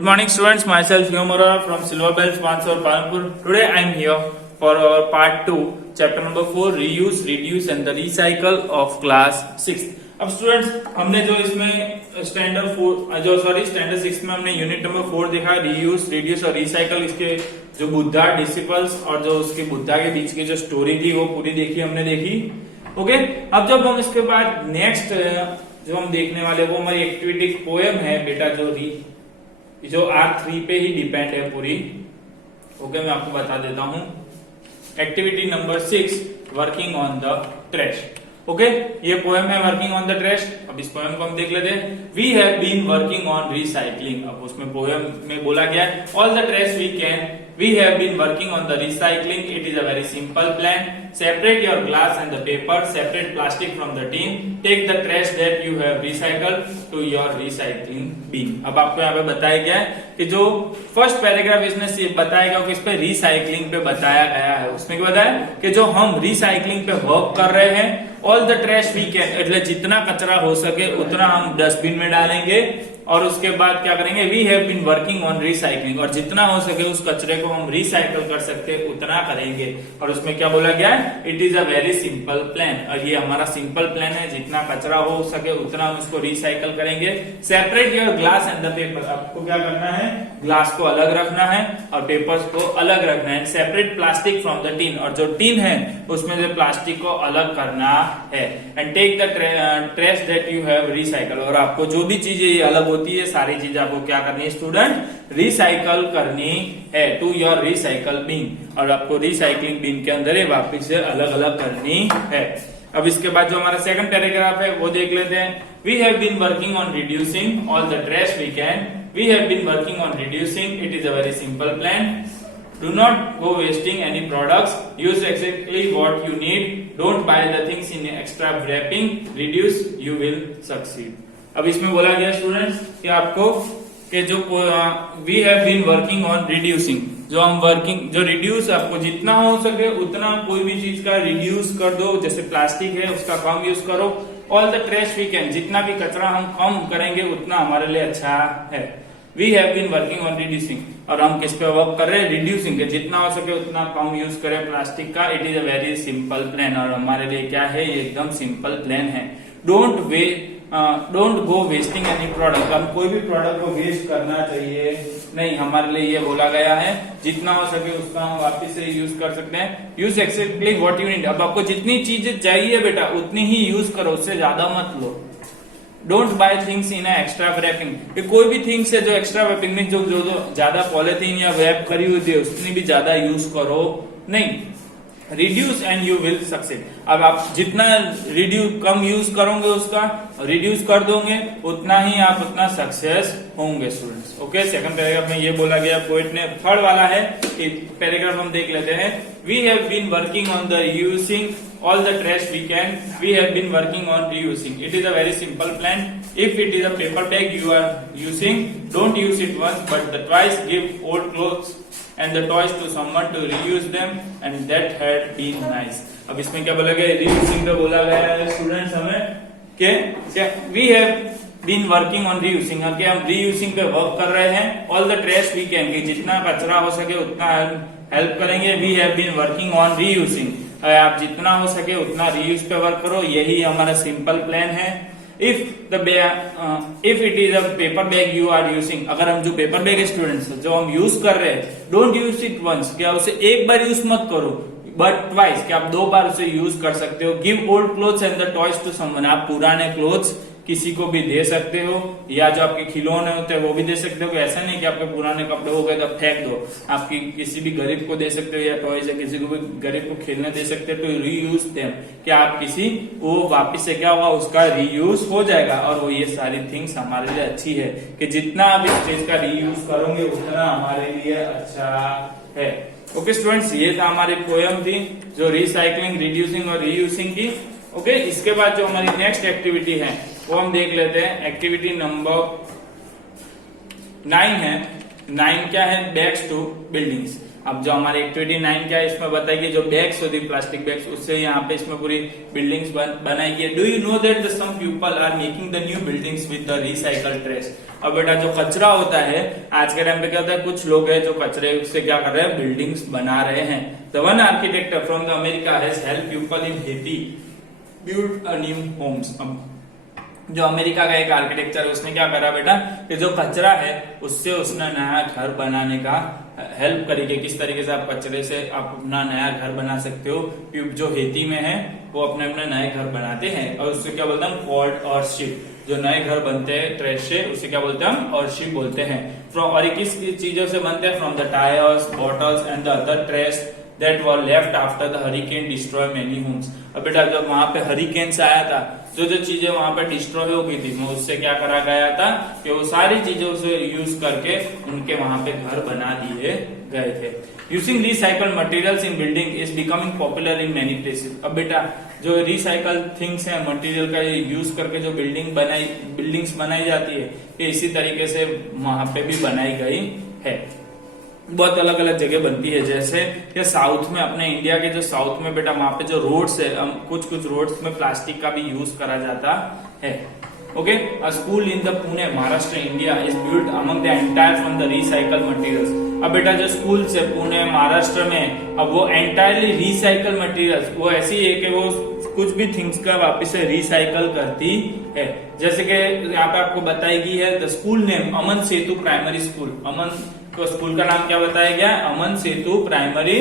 Good morning, students. Myself Hyomara from Silver Bells, Mansur, Palanpur. Today I am here for our part 2, chapter number 4, reuse, reduce and the recycle of class 6. अब students हमने जो इसमें standard 6 में हमने unit number 4 देखा, reuse, reduce और recycle. इसके जो बुद्धा डिसिपल्स और जो उसके बुद्धा के बीच की जो स्टोरी थी वो पूरी देखी हमने देखी। ओके, अब जब हम इसके बाद नेक्स्ट जो हम देखने वाले वो हमारी एक्टिविटी पोएम है बेटा, जो R3 पे ही डिपेंड है पूरी। ओके, मैं आपको बता देता हूं। Activity number 6, working on the trash. Okay, ये पोएम है वर्किंग ऑन द ट्रैश। अब इस पोएम को हम देख लेते हैं। We have been working on recycling. अब उसमें पोएम में बोला गया है all the trash we can, we have been working on the recycling. It is a very simple plan. Separate your glass and the paper, separate plastic from the tin, take the trash that you have recycled to your recycling bin. अब आपको यहाँ पे बताया गया है कि जो first paragraph इसने बताया गया कि इस पे रिसाइकलिंग पे बताया गया है। उसमें क्या बताया कि जो हम रिसाइकलिंग पे वर्क कर रहे हैं, all the trash we can, એટલે जितना कचरा हो सके उतना हम डस्टबिन में डालेंगे। और उसके बाद क्या करेंगे, we have been working on recycling, और जितना हो सके उस कचरे को हम रिसाइकल कर सकते हैं उतना करेंगे। और उसमें क्या बोला गया है, it is a very simple plan, और ये हमारा सिंपल प्लान है। जितना कचरा हो सके उतना हम उसको रिसाइकल करेंगे। Separate your glass and the paper, आपको क्या करना है, ग्लास को अलग रखना है और पेपर्स को अलग रखना है। Separate plastic from the tin, और जो टीन है उसमें से प्लास्टिक को अलग करना है। And take the trash that you have recycle, और आपको जो भी चीजें ये अलग होती है सारी चीजें आपको क्या करनी है स्टूडेंट, रिसाइकल करनी है टू योर रिसाइकल बिन, और आपको रिसाइकलिंग बिन के अंदर वापिस से अलग अलग करनी है। अब इसके बाद जो हमारा सेकंड पैराग्राफ है वो देख लेते हैं। We have been working on reducing all the trash we can, we have been working on reducing, it is a very simple plan. Do not go wasting any products. Use exactly what you need. Don't buy the things in extra wrapping. Reduce, you will succeed. अब इसमें बोला गया students कि आपको कि जो we have been working on reducing, जो हम जो रिड्यूस, आपको जितना हो सके उतना कोई भी चीज का रिड्यूस कर दो। जैसे प्लास्टिक है उसका कम यूज करो। All the trash we can, जितना भी कचरा हम कम करेंगे उतना हमारे लिए अच्छा है। We have been working on reducing, और हम किस पे वर्क कर रहे हैं, रिड्यूसिंग के, जितना हो सके उतना कम यूज करें प्लास्टिक का। It is a very simple plan, और हमारे लिए क्या है, ये एकदम सिंपल प्लान है। Don't go wasting any product, हम कोई भी प्रोडक्ट को वेस्ट करना चाहिए नहीं, हमारे लिए ये बोला गया है। जितना हो सके उसका हम वापस से यूज कर सकते हैं। यूज एक्सेप्टली व्हाट यू नीड, अब आपको जितनी चीजें चाहिए बेटा उतनी ही यूज करो, उससे ज्यादा मत लो। Don't buy things in extra wrapping, कोई भी थिंग्स है जो एक्स्ट्रा रैपिंग में जो ज्यादा पॉलिथीन या रैप करी हुई थी उसने भी ज्यादा यूज करो नहीं। Reduce and you will succeed, अब आप जितना कम यूज करोगे उसका, रिड्यूस कर दोगे उतना ही आप उतना सक्सेस होंगे स्टूडेंट्स। ओके, सेकंड पैराग्राफ में ये बोला गया पोएट ने। थर्ड वाला है, पैराग्राफ हम देख लेते हैं। We have been working on the using all the trash we can, we have been working on reusing, it is a very simple plan. If it is a paper bag you are using, don't use it once but twice. Give old clothes and the toys to someone to reuse them, and that had been nice. अब इसमें क्या बोला गया, reusing पे बोला गया है students हमें कि we have been working on reusing, कि हम reusing पे वर्क कर रहे हैं। all the trash we can, कि जितना कचरा हो सके उतना हेल्प करेंगे। we have been working on reusing, आप जितना हो सके उतना रीयूज पे वर्क करो, यही हमारा सिंपल प्लान है। If it is a paper bag you are using, अगर हम जो पेपर बैग स्टूडेंट्स जो हम यूज कर रहे हैं, डोंट यूज इट वंस, क्या उसे एक बार यूज मत करो, बट ट्वाइस, क्या आप 2 बार उसे यूज कर सकते हो। Give old clothes and the toys to someone, आप पुराने क्लोथ्स किसी को भी दे सकते हो, या जो आपके खिलौने होते हैं वो भी दे सकते हो। ऐसा नहीं कि आपके पुराने कपड़े हो गए तो फेंक दो, आपकी किसी भी गरीब को दे सकते हो, या टॉयज या किसी को भी गरीब को खेलने दे सकते हो। तो रीयूज देम, कि आप किसी वो वापिस से क्या होगा, उसका रीयूज हो जाएगा। और वो ये सारी थिंग्स हमारे लिए अच्छी है कि जितना आप इस चीज का रीयूज करोगे उतना हमारे लिए अच्छा है। ओके स्टूडेंट्स, ये था हमारी पोएम थी जो रिसाइकलिंग, रिड्यूसिंग और रीयूजिंग की। ओके, इसके बाद जो हमारी नेक्स्ट एक्टिविटी है वो हम देख लेते हैं। एक्टिविटी नंबर 9 है। 9 क्या है, बैक्स टू बिल्डिंग्स। अब जो हमारे एक्टिविटी 9 क्या है इसमें बताइए, जो बैग्स होती है प्लास्टिक बैग्स, उससे यहाँ पे इसमें पूरी बिल्डिंग्स बनाई गई। Do you know that some people are making the new buildings with the recycle trash. अब बेटा जो कचरा होता है आज के टाइम पे क्या होता है, कुछ लोग हैं जो कचरे से क्या कर रहे हैं, बिल्डिंग्स बना रहे हैं। The one architect from the America has help people in Haiti build a new homes. जो अमेरिका का एक आर्किटेक्चर है उसने क्या करा बेटा कि जो कचरा है उससे उसने नया घर बनाने का हेल्प करी कि किस तरीके से आप कचरे से आप अपना नया घर बना सकते हो। जो हेती में है वो अपने अपने नए घर बनाते हैं और उससे क्या बोलते हैं, कॉल्ड और शिप। जो नए घर बनते हैं ट्रेश से उसे क्या बोलते हैं हम, और शिप बोलते हैं। फ्रॉम और किस चीजों से बनते हैं, from the tyres, bottles and the other trash that were left after the hurricane destroy many homes। अब बेटा जब वहां पे हरिकेन आया था, जो जो चीजें वहां पे डिस्ट्रॉय हो गई थी उससे क्या करा गया था कि वो सारी चीजों से यूज करके उनके वहां पे घर बना दिए गए थे। Using recycled materials in building is becoming popular in many places. अब बेटा जो रिसाइकल थिंग्स है, मटेरियल का यूज करके जो बिल्डिंग्स बनाई जाती है, ये इसी तरीके से वहां पे भी बनाई गई है। बहुत अलग अलग जगह बनती है, जैसे कि साउथ में, अपने इंडिया के जो साउथ में बेटा वहां पे जो रोड्स है, कुछ रोड्स में प्लास्टिक का भी यूज करा जाता है। Okay, a school in the Pune Maharashtra India is built among the entire from the recycle materials. अब बेटा जो स्कूल से पुणे महाराष्ट्र में, अब वो एंटायरली रिसाइकल मटेरियल्स, वो ऐसी है कि वो कुछ भी थिंग्स का वापस से रिसाइकल करती है। जैसे कि यहाँ पे आपको बताई गई है the school name Aman Setu primary school. Aman तो स्कूल का नाम क्या बताया गया, Aman Setu primary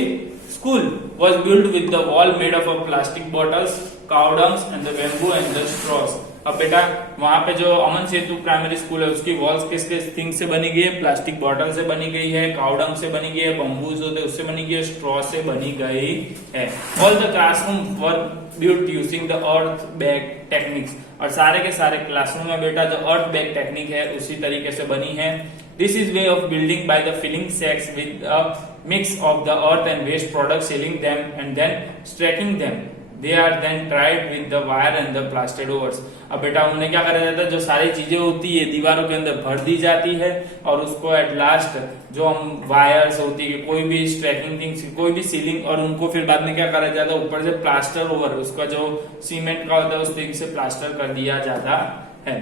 school was build with the wall made of plastic bottles, cowdungs and the bamboo and the straws. अब बेटा वहां पे जो अमन सेतु प्राइमरी स्कूल है उसकी वॉल्स किस थिंग से बनी गई है, प्लास्टिक बॉटल से बनी गई है, काउडंग से बनी गई है, बम्बूज होते उससे बनी गई है, स्ट्रॉ से बनी गई है। All the classroom were built using the earth bag techniques. और सारे के सारे क्लासरूम में बेटा जो अर्थ बैग टेक्निक है उसी तरीके से बनी है। This is way of building by the filling sacks with a mix of the earth and waste products, sealing them and then stacking them. They are then tied with the wire and the plastered overs. अब बेटा उन्हें क्या करा जाता है, जो सारी चीजें होती है दीवारों के अंदर भर दी जाती है और उसको एट लास्ट जो हम वायर्स होती है, कोई भी स्ट्रैकिंग थिंग्स, कोई भी सीलिंग, और उनको फिर बाद में क्या करा जाता है, ऊपर से प्लास्टर ओवर, उसका जो सीमेंट का होता है उस थिंग से प्लास्टर कर दिया जाता है।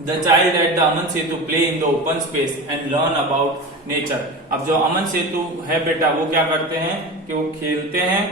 The child at the Aman Setu play in the open space and learn about nature। अब जो अमन सेतु है बेटा वो क्या करते हैं कि वो खेलते हैं,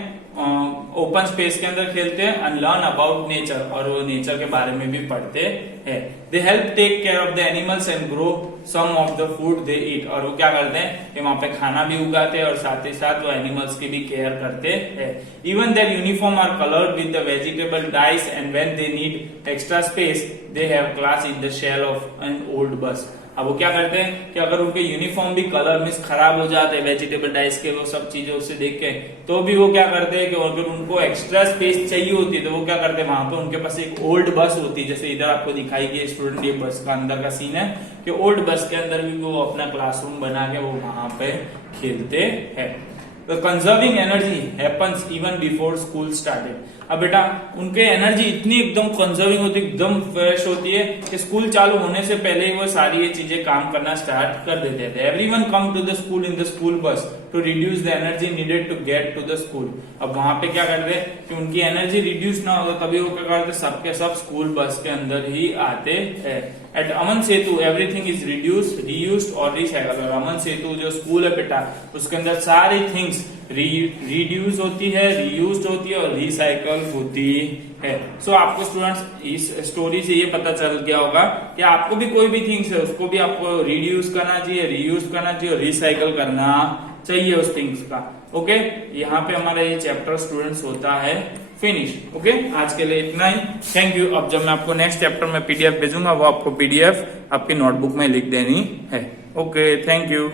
ओपन स्पेस के अंदर खेलते हैं, एंड लर्न अबाउट नेचर, और वो नेचर के बारे में भी पढ़ते हैं। They help take care of the animals and grow some of the food they eat. और वो क्या करते हैं कि वहां पे खाना भी उगाते हैं और साथ ही साथ वो एनिमल्स की भी केयर करते हैं। Even their uniform are coloured with the vegetable dyes and when they need extra space they have class in the shell of an old bus. अब वो क्या करते हैं कि अगर उनके यूनिफॉर्म भी कलर मिस खराब हो जाते हैं वेजिटेबल डाइस के, वो सब चीजों से देख के, तो भी वो क्या करते हैं कि अगर उनको एक्स्ट्रा स्पेस चाहिए होती है तो वो क्या करते हैं, वहां पे उनके पास एक ओल्ड बस होती है, जैसे इधर आपको दिखाई गई स्टूडेंट, ये बस का अंदर का सीन है कि ओल्ड बस के अंदर भी वो अपना क्लासरूम बना के वो वहां पे खेलते हैं। The conserving energy happens even before school started। अब बेटा उनके एनर्जी इतनी एकदम कंजर्विंग होती है, एकदम फ्रेश होती है कि स्कूल चालू होने से पहले ही वो सारी ये चीजें काम करना स्टार्ट कर देते थे। Everyone come to the school in the school bus to reduce the energy needed to get to the school. अब वहां पे क्या करते कि उनकी एनर्जी रिड्यूस ना हो तभी वो क्या करते, सबके सब स्कूल बस के अंदर ही आते हैं। At Aman Setu everything is reduced, reused और रिसाइकल। और अमन सेतु जो स्कूल है बेटा उसके अंदर सारी थिंग्स रिड्यूस होती है, रीयूज्ड होती है और रिसाइकल होती है। सो आपको स्टूडेंट्स इस स्टोरी से ये पता चल गया होगा कि आपको भी कोई भी थिंग्स है उसको भी आपको रिड्यूस करना चाहिए, रीयूज करना चाहिए और रिसाइकल करना चाहिए उस थिंग्स का। ओके, यहाँ पे हमारा ये चैप्टर स्टूडेंट्स होता है फिनिश। ओके, आज के लिए इतना ही, थैंक यू। अब जब मैं आपको नेक्स्ट चैप्टर में पीडीएफ भेजूंगा वो आपको पीडीएफ आपकी नोटबुक में लिख देनी है। Okay, thank you.